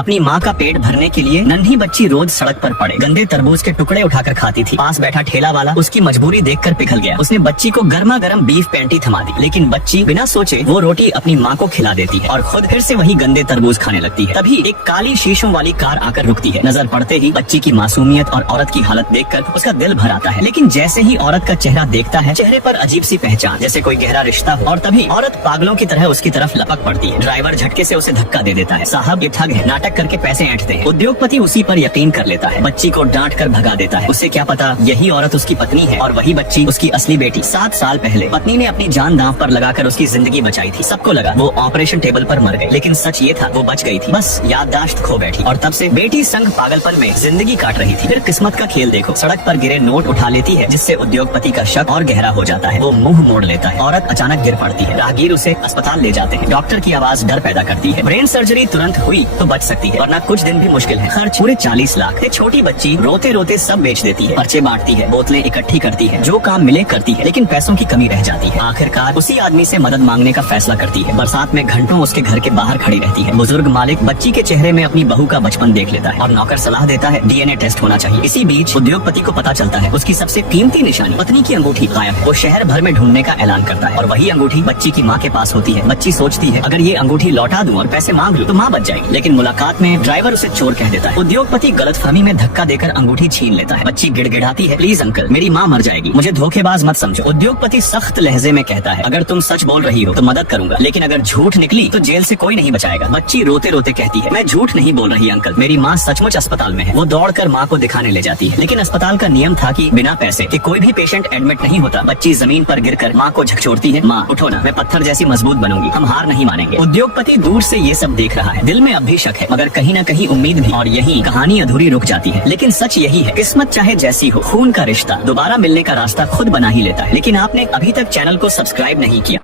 अपनी माँ का पेट भरने के लिए नन्ही बच्ची रोज सड़क पर पड़े गंदे तरबूज के टुकड़े उठाकर खाती थी। पास बैठा ठेला वाला उसकी मजबूरी देखकर पिघल गया। उसने बच्ची को गर्मा गर्म बीफ पैंटी थमा दी, लेकिन बच्ची बिना सोचे वो रोटी अपनी माँ को खिला देती है और खुद फिर से वही गंदे तरबूज खाने लगती है। तभी एक काली शीशों वाली कार आकर रुकती है। नजर पड़ते ही बच्ची की मासूमियत और औरत की हालत देखकर उसका दिल भर आता है। लेकिन जैसे ही औरत का चेहरा देखता है, चेहरे पर अजीब सी पहचान, जैसे कोई गहरा रिश्ता हो। और तभी औरत पागलों की तरह उसकी तरफ लपक पड़ती है। ड्राइवर झटके से उसे धक्का दे देता है। साहब ये ठग है, नाटक करके पैसे ऐंठते हैं। उद्योगपति उसी पर यकीन कर लेता है, बच्ची को डांट कर भगा देता है। उसे क्या पता यही औरत उसकी पत्नी है और वही बच्ची उसकी असली बेटी। 7 साल पहले पत्नी ने अपनी जान दांव पर लगाकर उसकी जिंदगी बचाई थी। सबको लगा वो ऑपरेशन टेबल पर मर गई, लेकिन सच ये था वो बच गई थी, बस याददाश्त खो बैठी। और तब से बेटी संग पागलपन में जिंदगी काट रही थी। फिर किस्मत का खेल देखो, सड़क पर गिरे नोट उठा लेती है, जिससे उद्योगपति का शक और गहरा हो जाता है। वो मुंह मोड़ लेता है। औरत अचानक गिर पड़ती है। राहगीर उसे अस्पताल ले जाते हैं। डॉक्टर की आवाज डर पैदा करती है। ब्रेन सर्जरी तुरंत हुई तो बच सकती है, वरना कुछ दिन भी मुश्किल है। खर्च पूरे 40 लाख। छोटी बच्ची रोते रोते सब बेच देती है, पर्चे बांटती है, बोतलें इकट्ठी करती है, जो काम मिले करती है, लेकिन पैसों की कमी रह जाती है। आखिरकार उसी आदमी से मदद मांगने का फैसला करती है। बरसात में घंटों उसके घर के बाहर खड़ी रहती है। बुजुर्ग मालिक बच्ची के चेहरे में अपनी बहू का बचपन देख लेता है और नौकर सलाह देता है DNA टेस्ट होना चाहिए। इसी बीच उद्योगपति को पता चलता है उसकी सबसे कीमती निशानी पत्नी की अंगूठी गायब है। वो शहर भर में ढूंढने का ऐलान करता है और वही अंगूठी बच्ची की माँ के पास होती है। बच्ची सोचती है अगर ये अंगूठी लौटा दूं और पैसे मांग लूं तो माँ बच जाएगी, लेकिन मुलाकात में ड्राइवर उसे चोर कह देता है। उद्योगपति गलतफहमी में धक्का देकर अंगूठी छीन लेता है। बच्ची गिड़गिड़ाती है, प्लीज अंकल मेरी माँ मर जाएगी, मुझे धोखेबाज मत समझो। उद्योगपति सख्त लहजे में कहता है अगर तुम सच बोल रही हो तो मदद करूंगा, लेकिन अगर झूठ निकली तो जेल से कोई नहीं बचाएगा। बच्ची रोते रोते कहती है मैं झूठ नहीं बोल रही अंकल, मेरी माँ सचमुच अस्पताल में है। वो दौड़कर माँ को दिखाने ले जाती है, लेकिन अस्पताल का नियम था कि बिना पैसे के कोई भी पेशेंट एडमिट नहीं होता। बच्ची जमीन पर गिरकर माँ को झकझोरती है, माँ उठो ना, मैं पत्थर जैसी मजबूत बनूंगी, हम हार नहीं मानेंगे। उद्योगपति दूर से ये सब देख रहा है, दिल में अब भी शक है, मगर कहीं न कहीं उम्मीद भी। और यही कहानी अधूरी रुक जाती है। लेकिन सच यही है, किस्मत चाहे जैसी हो, खून का रिश्ता दोबारा मिलने का रास्ता खुद बना ही लेता है। लेकिन आपने अभी तक चैनल को सब्सक्राइब नहीं किया